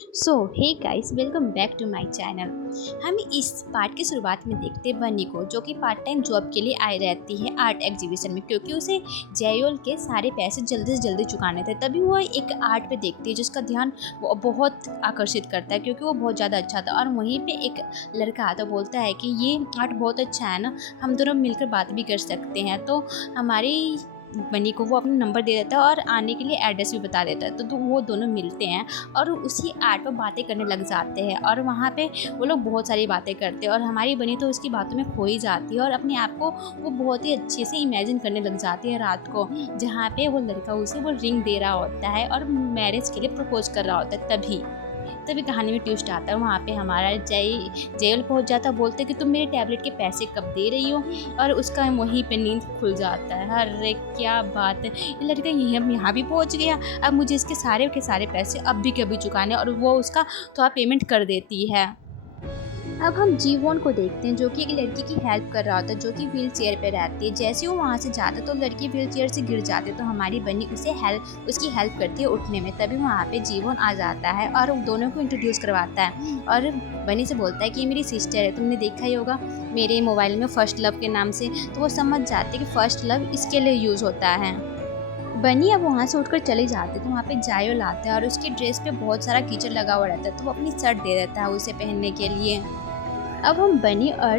So hey guys, welcome back to my channel. हम इस part की शुरुआत में देखते हैं बनी को, जो कि पार्ट टाइम जॉब के लिए आई रहती है आर्ट एग्जीबिशन में, क्योंकि उसे जयोल के सारे पैसे जल्दी से जल्दी चुकाने थे। तभी वो एक आर्ट पे देखती है जिसका ध्यान वो बहुत आकर्षित करता है, क्योंकि वो बहुत ज़्यादा अच्छा था। और वहीं पे एक लड़का आता बोलता है कि ये आर्ट बहुत अच्छा है ना, हम दोनों मिलकर बात भी कर सकते हैं। तो हमारी बनी को वो अपना नंबर दे देता है और आने के लिए एड्रेस भी बता देता है। तो वो दोनों मिलते हैं और उसी आर्ट पर बातें करने लग जाते हैं। और वहाँ पे वो लोग बहुत सारी बातें करते हैं और हमारी बनी तो उसकी बातों में खो ही जाती है और अपने आप को वो बहुत ही अच्छे से इमेजिन करने लग जाती है रात को, जहाँ पे वो लड़का उसे वो रिंग दे रहा होता है और मैरिज के लिए प्रपोज कर रहा होता है। तभी तभी कहानी में ट्विस्ट आता है। वहाँ पे हमारा जेल पहुँच जाता, बोलते कि तुम मेरे टैबलेट के पैसे कब दे रही हो, और उसका वहीं पे नींद खुल जाता है। अरे क्या बात है, ये लड़का यहाँ भी पहुँच गया, अब मुझे इसके सारे के सारे पैसे अब भी कभी चुकाने। और वो उसका थोड़ा पेमेंट कर देती है। अब हम जीवोन को देखते हैं, जो कि एक लड़की की हेल्प कर रहा होता है, जो कि व्हील चेयर पे रहती है। जैसे वो वहाँ से जाता है तो लड़की व्हील चेयर से गिर जाती है, तो हमारी बनी उसकी हेल्प करती है उठने में। तभी वहाँ पे जीवोन आ जाता है और दोनों को इंट्रोड्यूस करवाता है और बनी से बोलता है कि ये मेरी सिस्टर है, तुमने देखा ही होगा मेरे मोबाइल में फर्स्ट लव के नाम से। तो वो समझ जाते हैं कि फर्स्ट लव इसके लिए यूज़ होता है। बनी अब वहाँ से उठकर चली जाती है तो वहाँ पे जायोल आता है और उसकी ड्रेस पे बहुत सारा कीचड़ लगा हुआ रहता है, तो वो अपनी शर्ट दे देता है उसे पहनने के लिए। अब हम बनी और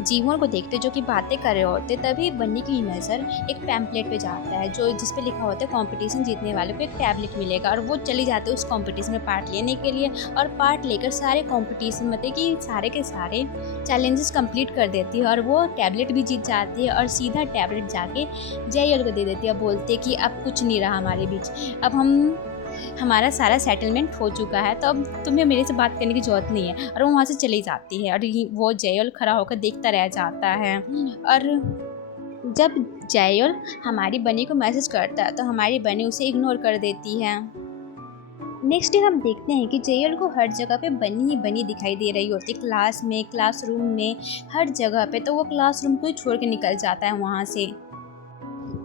जीवन को देखते हैं जो कि बातें कर रहे होते। तभी बनी की नज़र एक पैम्पलेट पे जाता है जो जिस पे लिखा होता है कंपटीशन जीतने वाले को एक टैबलेट मिलेगा, और वो चली जाती है उस कंपटीशन में पार्ट लेने के लिए। और पार्ट लेकर सारे कंपटीशन मतलब कि सारे के सारे चैलेंजेस कंप्लीट कर देती है और वो टैबलेट भी जीत जाती है और सीधा टैबलेट जाके जयल को दे देती है। बोलते कि अब कुछ नहीं रहा हमारे बीच, अब हमारा सारा सेटलमेंट हो चुका है, तो अब तुम्हें मेरे से बात करने की ज़रूरत नहीं है। और वो वहाँ से चली जाती है और वो जयोल खड़ा होकर देखता रह जाता है। और जब जयोल हमारी बनी को मैसेज करता है तो हमारी बनी उसे इग्नोर कर देती है। नेक्स्ट डे हम देखते हैं कि जयोल को हर जगह पे बनी ही बनी दिखाई दे रही होती, क्लास में, क्लासरूम में, हर जगह पे। तो वो क्लासरूम को ही छोड़ के निकल जाता है वहाँ से।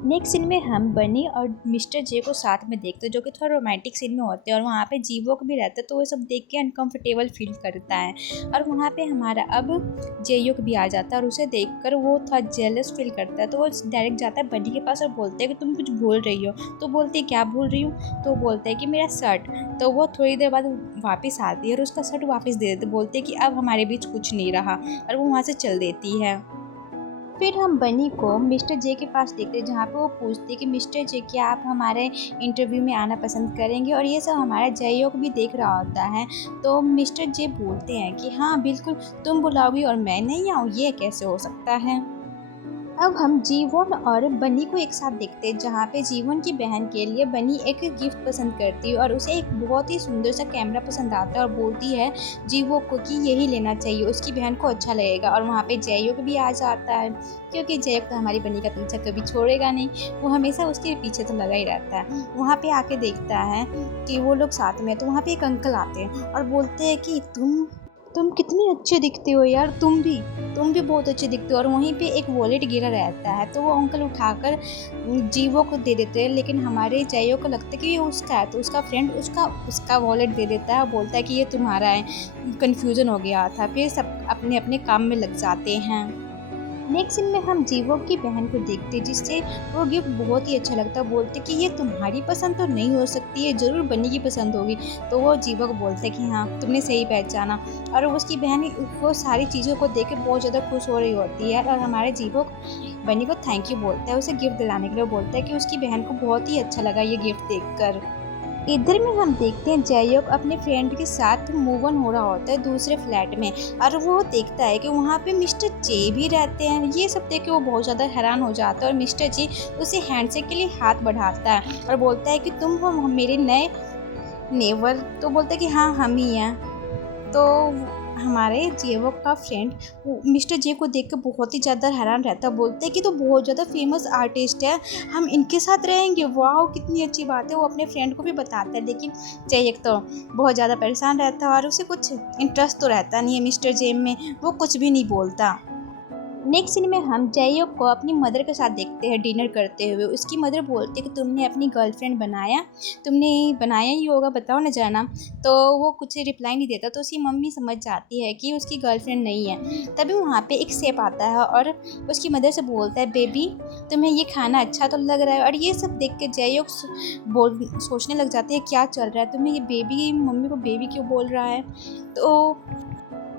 नेक्स्ट सीन में हम बनी और मिस्टर जे को साथ में देखते हैं, जो कि थोड़ा रोमांटिक सीन में होते हैं। और वहाँ पे जीवोक भी रहता है, तो वो सब देख के अनकंफर्टेबल फील करता है। और वहाँ पे हमारा अब जेयुक भी आ जाता है और उसे देखकर वो थोड़ा जेलस फील करता है। तो वो डायरेक्ट जाता है बनी के पास और बोलते हैं कि तुम कुछ भूल रही हो। तो बोलती है क्या भूल रही हूँ, तो बोलते हैं कि मेरा शर्ट। तो वो थोड़ी देर बाद वापस आती है और उसका शर्ट वापस दे देते, बोलते हैं कि अब हमारे बीच कुछ नहीं रहा, और वो वहाँ से चल देती है। फिर हम बनी को मिस्टर जे के पास देखते हैं, जहाँ पे वो पूछते कि मिस्टर जे, क्या आप हमारे इंटरव्यू में आना पसंद करेंगे। और ये सब हमारा जययोग भी देख रहा होता है। तो मिस्टर जे बोलते हैं कि हाँ बिल्कुल, तुम बुलाओगी और मैं नहीं आऊँ, ये कैसे हो सकता है। अब हम जीवन और बनी को एक साथ देखते हैं, जहाँ पे जीवन की बहन के लिए बनी एक गिफ्ट पसंद करती है और उसे एक बहुत ही सुंदर सा कैमरा पसंद आता है और बोलती है जीवो को कि यही लेना चाहिए, उसकी बहन को अच्छा लगेगा। और वहाँ पे जययुग भी आ जाता है, क्योंकि जययुग तो हमारी बनी का पीछा कभी छोड़ेगा नहीं, वो हमेशा उसके पीछे तो लगा ही रहता है। वहाँ पे आके देखता है कि वो लोग साथ में, तो वहाँ पे एक अंकल आते हैं और बोलते हैं कि तुम कितनी अच्छे दिखते हो यार, तुम भी बहुत अच्छे दिखते हो। और वहीं पे एक वॉलेट गिरा रहता है, तो वो अंकल उठाकर जीवो को दे देते हैं, लेकिन हमारे जयो को लगता है कि ये उसका है, तो उसका फ्रेंड उसका वॉलेट दे देता है, बोलता है कि ये तुम्हारा है। कन्फ्यूज़न हो गया था, फिर सब अपने अपने काम में लग जाते हैं। नेक्स्ट सीन में हम जीवो की बहन को देखते हैं, जिससे वो गिफ्ट बहुत ही अच्छा लगता है। बोलते कि ये तुम्हारी पसंद तो नहीं हो सकती है, ज़रूर बनी की पसंद होगी। तो वो जीवो को बोलते कि हाँ तुमने सही पहचाना। और उसकी बहन वो सारी चीज़ों को देख के बहुत ज़्यादा खुश हो रही होती है और हमारे जीवो बनी को थैंक यू बोलता है, उसे गिफ्ट दिलाने के लिए। बोलता है कि उसकी बहन को बहुत ही अच्छा लगा ये गिफ्ट देखकर। इधर में हम देखते हैं जययोग अपने फ्रेंड के साथ मूव ऑन हो रहा होता है दूसरे फ्लैट में, और वो देखता है कि वहाँ पे मिस्टर जे भी रहते हैं। ये सब देख के वो बहुत ज़्यादा हैरान हो जाता है और मिस्टर जे उसे हैंडशेक के लिए हाथ बढ़ाता है और बोलता है कि तुम हो मेरे नए नेबर। तो बोलते हैं कि हाँ हम ही हैं। तो हमारे जेवो का फ्रेंड मिस्टर जे को देख कर बहुत ही ज़्यादा हैरान रहता है। बोलते हैं कि तो बहुत ज़्यादा फेमस आर्टिस्ट है, हम इनके साथ रहेंगे, वाह कितनी अच्छी बात है। वो अपने फ्रेंड को भी बताता है, लेकिन जयक तो बहुत ज़्यादा परेशान रहता है और उसे कुछ इंटरेस्ट तो रहता नहीं है मिस्टर जे में, वो कुछ भी नहीं बोलता। नेक्स्ट सीन में हम जययोग को अपनी मदर के साथ देखते हैं डिनर करते हुए। उसकी मदर बोलती है कि तुमने अपनी गर्लफ्रेंड बनाया, तुमने बनाया ही होगा, बताओ ना जाना। तो वो कुछ रिप्लाई नहीं देता, तो उसकी मम्मी समझ जाती है कि उसकी गर्लफ्रेंड नहीं है। तभी वहाँ पे एक शेफ आता है और उसकी मदर से बोलता है, बेबी तुम्हें ये खाना अच्छा तो लग रहा है। और ये सब देख के जययोग सोचने लग जाते हैं क्या चल रहा है, तुम्हें ये बेबी, मम्मी को बेबी क्यों बोल रहा है। तो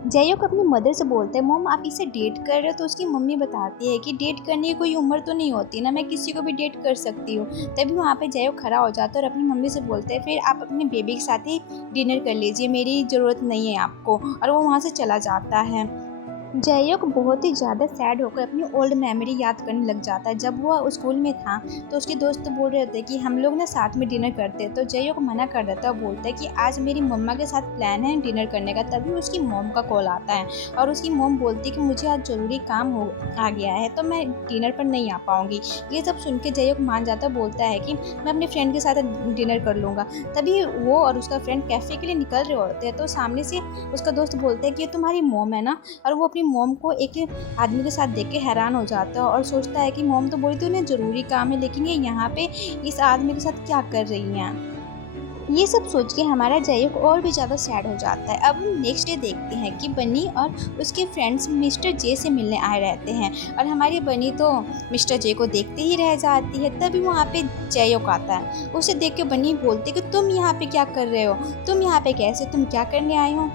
जययोग अपनी मदर से बोलता है, मॉम आप इसे डेट कर रहे हो। तो उसकी मम्मी बताती है कि डेट करने की कोई उम्र तो नहीं होती ना, मैं किसी को भी डेट कर सकती हूँ। तभी वहाँ पे जययोग खड़ा हो जाता है और अपनी मम्मी से बोलता है, फिर आप अपने बेबी के साथ ही डिनर कर लीजिए, मेरी ज़रूरत नहीं है आपको। और वो वहाँ से चला जाता है। जययोग बहुत ही ज़्यादा सैड होकर अपनी ओल्ड मेमोरी याद करने लग जाता है। जब वो स्कूल में था तो उसके दोस्त बोल रहे थे कि हम लोग ना साथ में डिनर करते, तो जययोग मना कर देता है, बोलता है कि आज मेरी मम्मा के साथ प्लान है डिनर करने का। तभी उसकी मॉम का कॉल आता है और उसकी मॉम बोलती है कि मुझे आज ज़रूरी काम आ गया है, तो मैं डिनर पर नहीं आ पाऊँगी। ये सब सुन के जययोग मान जाता है, बोलता है कि मैं अपने फ्रेंड के साथ डिनर कर लूँगा। तभी वो और उसका फ्रेंड कैफ़े के लिए निकल रहे होते हैं, तो सामने से उसका दोस्त बोलता है कि ये तुम्हारी मॉम है ना। और वो अपनी मॉम को एक आदमी के साथ देख के हैरान हो जाता है और सोचता है कि मॉम तो बोली थी उन्हें ज़रूरी काम है, लेकिन ये यहाँ पे इस आदमी के साथ क्या कर रही हैं। ये सब सोच के हमारा जययोग और भी ज़्यादा सैड हो जाता है। अब हम नेक्स्ट डे देखते हैं कि बनी और उसके फ्रेंड्स मिस्टर जे से मिलने आए रहते हैं और हमारी बनी तो मिस्टर जे को देखते ही रह जाती है। तभी वहाँ पे जययोग आता है। उसे देख के बनी बोलती है कि तुम यहाँ पे क्या कर रहे हो, तुम यहाँ पे कैसे, तुम क्या करने आए हो।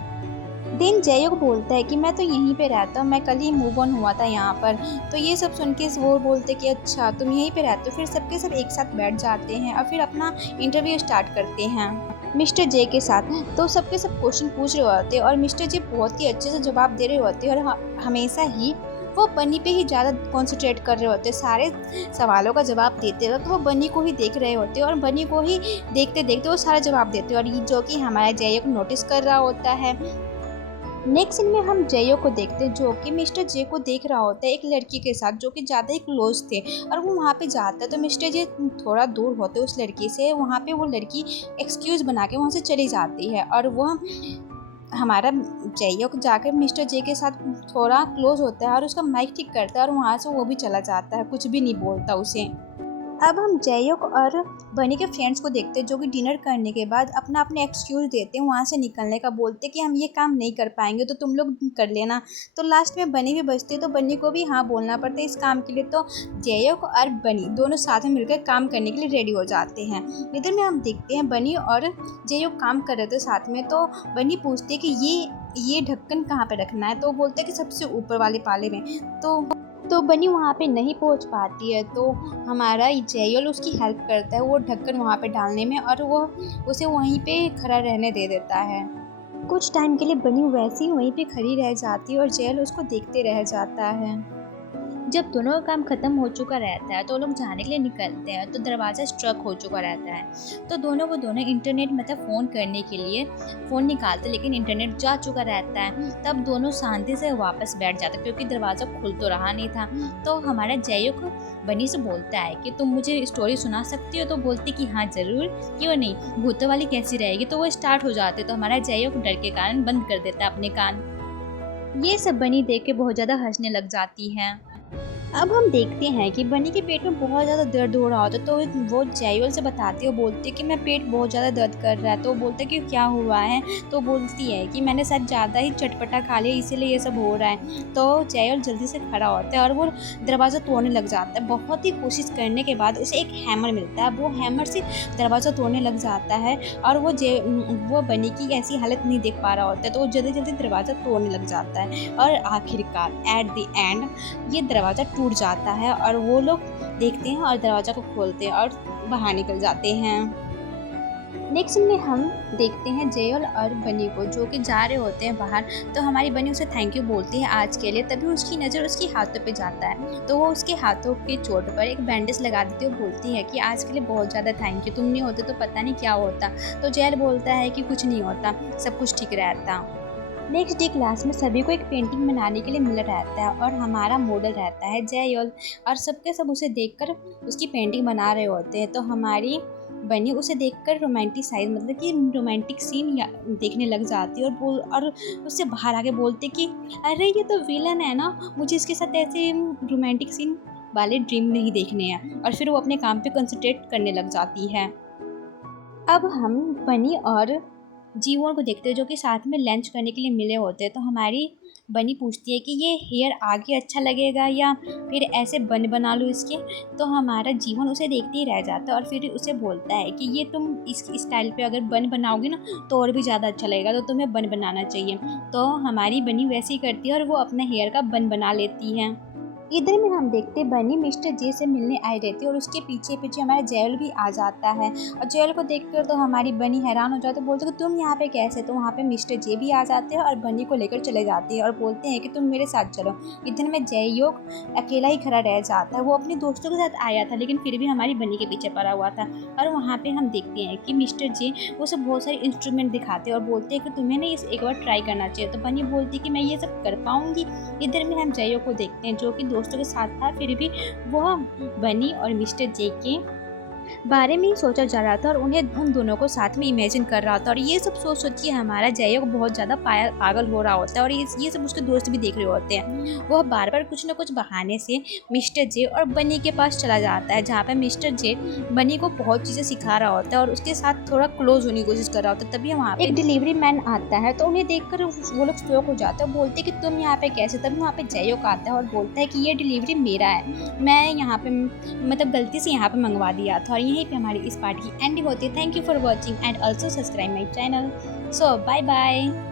देन जययोग बोलता है कि मैं तो यहीं पे रहता हूँ, मैं कल ही मूव ऑन हुआ था यहाँ पर। तो ये सब सुन के वो बोलते कि अच्छा तुम यहीं पे रहते हो। फिर सबके सब एक साथ बैठ जाते हैं और फिर अपना इंटरव्यू स्टार्ट करते हैं मिस्टर जे के साथ। तो सबके सब क्वेश्चन पूछ रहे होते हैं और मिस्टर जे बहुत ही अच्छे से जवाब दे रहे होते हैं और हमेशा ही वो बनी पे ही ज़्यादा कॉन्सेंट्रेट कर रहे होते हैं। सारे सवालों का जवाब देते वक्त वो बनी को ही देख रहे होते हैं और बनी को ही देखते देखते वो सारा जवाब देते हैं, और ये जो कि हमारा जययोग नोटिस कर रहा होता है। नेक्स्ट सीन में हम जययोग को देखते हैं जो कि मिस्टर जे को देख रहा होता है एक लड़की के साथ जो कि ज़्यादा ही क्लोज थे। और वो वहाँ पे जाता है तो मिस्टर जे थोड़ा दूर होते उस लड़की से। वहाँ पे वो लड़की एक्सक्यूज़ बना के वहाँ से चली जाती है और वो हमारा जययोग जाकर मिस्टर जे के साथ थोड़ा क्लोज होता है और उसका माइक ठीक करता है और वहाँ से वो भी चला जाता है, कुछ भी नहीं बोलता उसे। अब हम जययोग और बनी के फ्रेंड्स को देखते हैं जो कि डिनर करने के बाद अपना अपने एक्सक्यूज़ देते हैं वहाँ से निकलने का, बोलते कि हम ये काम नहीं कर पाएंगे तो तुम लोग कर लेना। तो लास्ट में बनी भी बचती है तो बनी को भी हाँ बोलना पड़ता है इस काम के लिए। तो जययोग और बनी दोनों साथ में मिलकर काम करने के लिए रेडी हो जाते हैं। इधर में हम देखते हैं बनी और जययोग काम कर रहे थे साथ में। तो बनी पूछती है कि ये ढक्कन कहाँ पे रखना है, तो बोलते हैं कि सबसे ऊपर वाले पाले में। तो बनी वहाँ पे नहीं पहुँच पाती है, तो हमारा जययोग उसकी हेल्प करता है वो ढक्कन वहाँ पे डालने में और वो उसे वहीं पे खड़ा रहने दे देता है। कुछ टाइम के लिए बनी वैसे ही वहीं पे खड़ी रह जाती है और जययोग उसको देखते रह जाता है। जब दोनों का काम खत्म हो चुका रहता है तो लोग जाने के लिए निकलते हैं तो दरवाज़ा स्ट्रक हो चुका रहता है। तो दोनों इंटरनेट मतलब फ़ोन करने के लिए फ़ोन निकालते, लेकिन इंटरनेट जा चुका रहता है। तब दोनों शांति से वापस बैठ जाते क्योंकि दरवाज़ा खुल तो रहा नहीं था। तो हमारा जययोग बनी से बोलता है कि तुम मुझे स्टोरी सुना सकती हो। तो बोलती कि हाँ ज़रूर, क्यों नहीं, भूतों वाली कैसी रहेगी। तो वो स्टार्ट हो जाते तो हमारा जययोग डर के कारण बंद कर देता है अपने कान। ये सब बनी देख के बहुत ज़्यादा हंसने लग जाती है। अब हम देखते हैं कि बनी के पेट में बहुत ज़्यादा दर्द हो रहा होता है। तो वो जययोग से बताती है, बोलती है कि मैं पेट बहुत ज़्यादा दर्द कर रहा है। तो बोलते कि क्या हुआ है। तो बोलती है कि मैंने शायद ज़्यादा ही चटपटा खा लिया इसीलिए ये सब हो रहा है। तो जययोग जल्दी से खड़ा होता है और वो दरवाज़ा तोड़ने लग जाता है। बहुत ही कोशिश करने के बाद उसे एक हैमर मिलता है, वो हैमर से दरवाज़ा तोड़ने लग जाता है और वो बनी की ऐसी हालत नहीं देख पा रहा होता है। तो वो जल्दी जल्दी दरवाज़ा तोड़ने लग जाता है और आखिरकार एट द एंड ये दरवाज़ा टूट जाता है और वो लोग देखते हैं और दरवाज़ा को खोलते हैं और बाहर निकल जाते हैं। नेक्स्ट में हम देखते हैं जययोग और बनी को जो कि जा रहे होते हैं बाहर। तो हमारी बनी उसे थैंक यू बोलती है आज के लिए। तभी उसकी नज़र उसके हाथों पे जाता है तो वो उसके हाथों के चोट पर एक बैंडेज लगा देती है। वो बोलती है कि आज के लिए बहुत ज़्यादा थैंक यू, तुम नहीं होते तो पता नहीं क्या होता। तो जययोग बोलता है कि कुछ नहीं होता, सब कुछ ठीक रहता। नेक्स्ट डे क्लास में सभी को एक पेंटिंग बनाने के लिए मिल रहता है और हमारा मॉडल रहता है जययोग और सबके सब उसे देखकर उसकी पेंटिंग बना रहे होते हैं। तो हमारी बनी उसे देखकर रोमांटिसाइज मतलब कि रोमांटिक सीन देखने लग जाती है और उससे बाहर आके बोलते कि अरे ये तो विलन है ना, मुझे इसके साथ ऐसे रोमांटिक सीन वाले ड्रीम नहीं देखने हैं। और फिर वो अपने काम पे कंसंट्रेट करने लग जाती है। अब हम बनी और जीवों को देखते हैं जो कि साथ में लंच करने के लिए मिले होते हैं। तो हमारी बनी पूछती है कि ये हेयर आगे अच्छा लगेगा या फिर ऐसे बन बना लूँ इसके। तो हमारा जीवन उसे देखते ही रह जाता है और फिर उसे बोलता है कि ये तुम इस स्टाइल पे अगर बन बनाओगे ना तो और भी ज़्यादा अच्छा लगेगा, तो तुम्हें बन बनाना चाहिए। तो हमारी बनी वैसे ही करती है और वो अपने हेयर का बन बना लेती है। इधर में हम देखते बनी मिस्टर जे से मिलने आई रहती है और उसके पीछे पीछे हमारा जेल भी आ जाता है। और जेल को देखकर तो हमारी बनी हैरान हो जाती है, बोलते कि तुम यहाँ पे कैसे। तो वहाँ पे मिस्टर जे भी आ जाते हैं और बनी को लेकर चले जाते हैं और बोलते हैं कि तुम मेरे साथ चलो। इधर में जययोग अकेला ही खड़ा रह जाता है। वो अपने दोस्तों के साथ आया था लेकिन फिर भी हमारी बनी के पीछे पड़ा हुआ था। और वहाँ पे हम देखते हैं कि मिस्टर जे वो सब बहुत सारे इंस्ट्रूमेंट दिखाते हैं और बोलते हैं कि तुम्हें ना इस एक बार ट्राई करना चाहिए। तो बनी बोलती है कि मैं ये सब कर पाऊंगी। इधर में हम जययोग को देखते हैं जो कि दोस्तों के साथ था, फिर भी वह बनी और मिस्टर जे के बारे में ही सोचा जा रहा था और उन्हें उन दोनों को साथ में इमेजिन कर रहा था। और ये सब सोच सोच के हमारा जययोग बहुत ज़्यादा पागल हो रहा होता है और ये सब उसके दोस्त भी देख रहे होते हैं। वह बार बार कुछ न कुछ बहाने से मिस्टर जे और बनी के पास चला जाता है, जहाँ पे मिस्टर जे बनी को बहुत चीज़ें सिखा रहा होता है और उसके साथ थोड़ा क्लोज होने की कोशिश कर रहा होता है। तभी वहाँ पे एक डिलीवरी मैन आता है तो उन्हें देखकर वो लोग शौक हो जाते हैं, बोलते कि तुम यहाँ पे कैसे। तभी वहाँ पे जययोग आता है और बोलता है कि ये डिलीवरी मेरा है, मैं यहाँ पे मतलब गलती से यहाँ पे मंगवा दिया था। और यहीं पे हमारी इस पार्ट की एंडिंग होती है। Thank you for watching and also subscribe my channel. So bye bye.